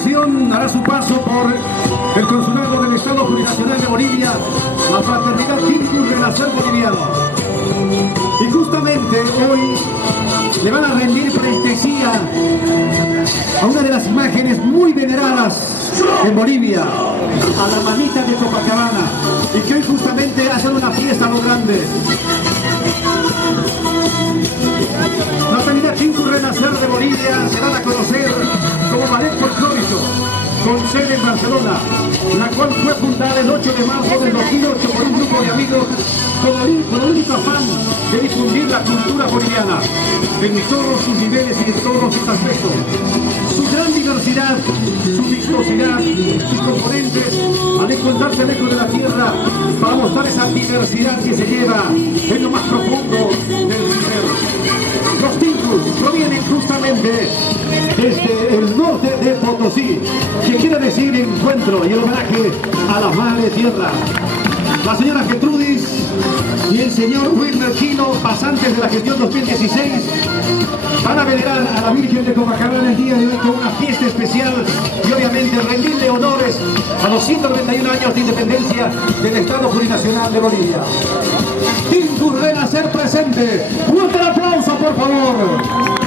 continuación hará su paso por el consulado del Estado Plurinacional de Bolivia, la fraternidad Tinkus Renacer Boliviano. Y justamente hoy le van a rendir pleitesía a una de las imágenes muy veneradas en Bolivia, a la mamita de Copacabana, y que hoy justamente hacen una fiesta a lo grande. La fraternidad Tinkus Renacer de Bolivia se dan a conocer como ballet folclórico, con sede en Barcelona, la cual fue fundada el 8 de marzo del 2008 por un grupo de amigos con el único afán de difundir la cultura boliviana en todos sus niveles y en todos sus aspectos. Su gran diversidad, su vistosidad, sus componentes, al encontrarse lejos de la tierra para mostrar esa diversidad que se lleva en lo más profundo del ser. Los Tinkus provienen justamente desde el norte de Potosí, que quiere decir encuentro y homenaje a la madre tierra. La señora Gertrudis y el señor Wilmer Chino, pasantes de la gestión 2016, van a venerar a la Virgen de Copacabana el día de hoy con una fiesta especial y obviamente rendirle honores a los 191 años de independencia del Estado Plurinacional de Bolivia. Tinkus Renacer presente. Un aplauso, por favor.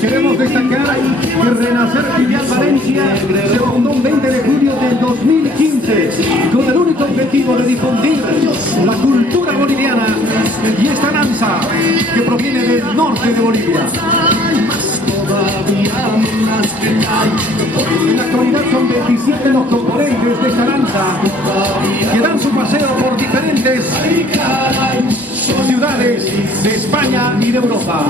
Queremos destacar que Renacer Filial Valencia se fundó el 20 de julio del 2015 con el único objetivo de difundir la cultura boliviana y esta danza que proviene del norte de Bolivia. En la actualidad son 27 los componentes de esta danza que dan su paseo por diferentes ciudades de España y de Europa.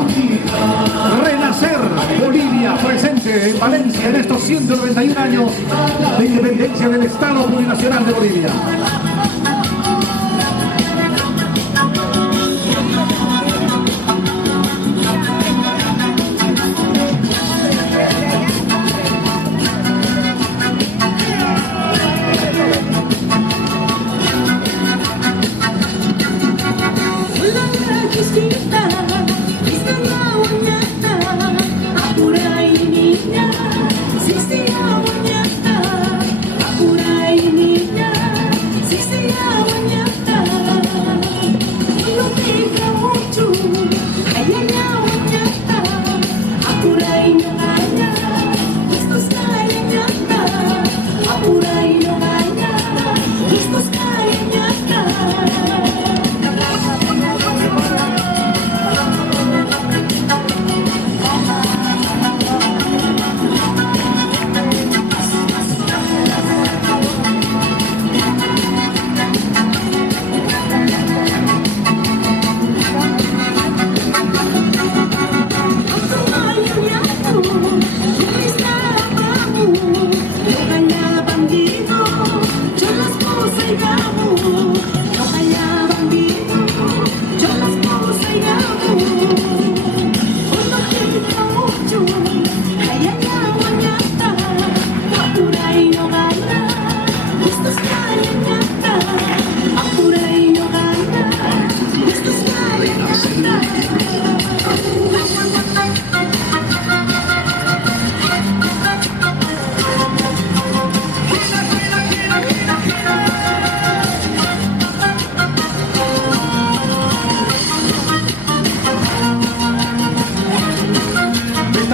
Renacer Bolivia presente en Valencia en estos 191 años de independencia del Estado Plurinacional de Bolivia.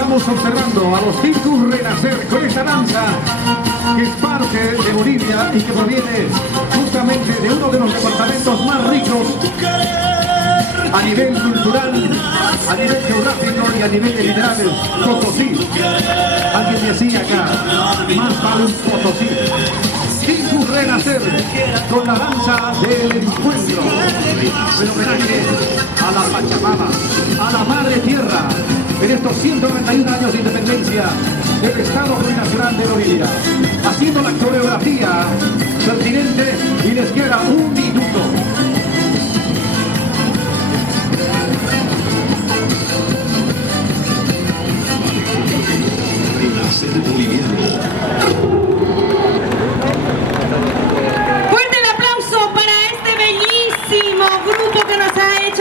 Estamos observando a los Tinkus Renacer con esta danza que es parte de Bolivia y que proviene justamente de uno de los departamentos más ricos a nivel cultural, a nivel geográfico y a nivel literal, Potosí. Alguien decía acá, más vale un Potosí. Fincu Renacer, con la danza del encuentro, en homenaje a la Pachamama, a la Madre Tierra, en estos 191 años de independencia del Estado Plurinacional de Bolivia. Haciendo la coreografía pertinente y les queda un minuto.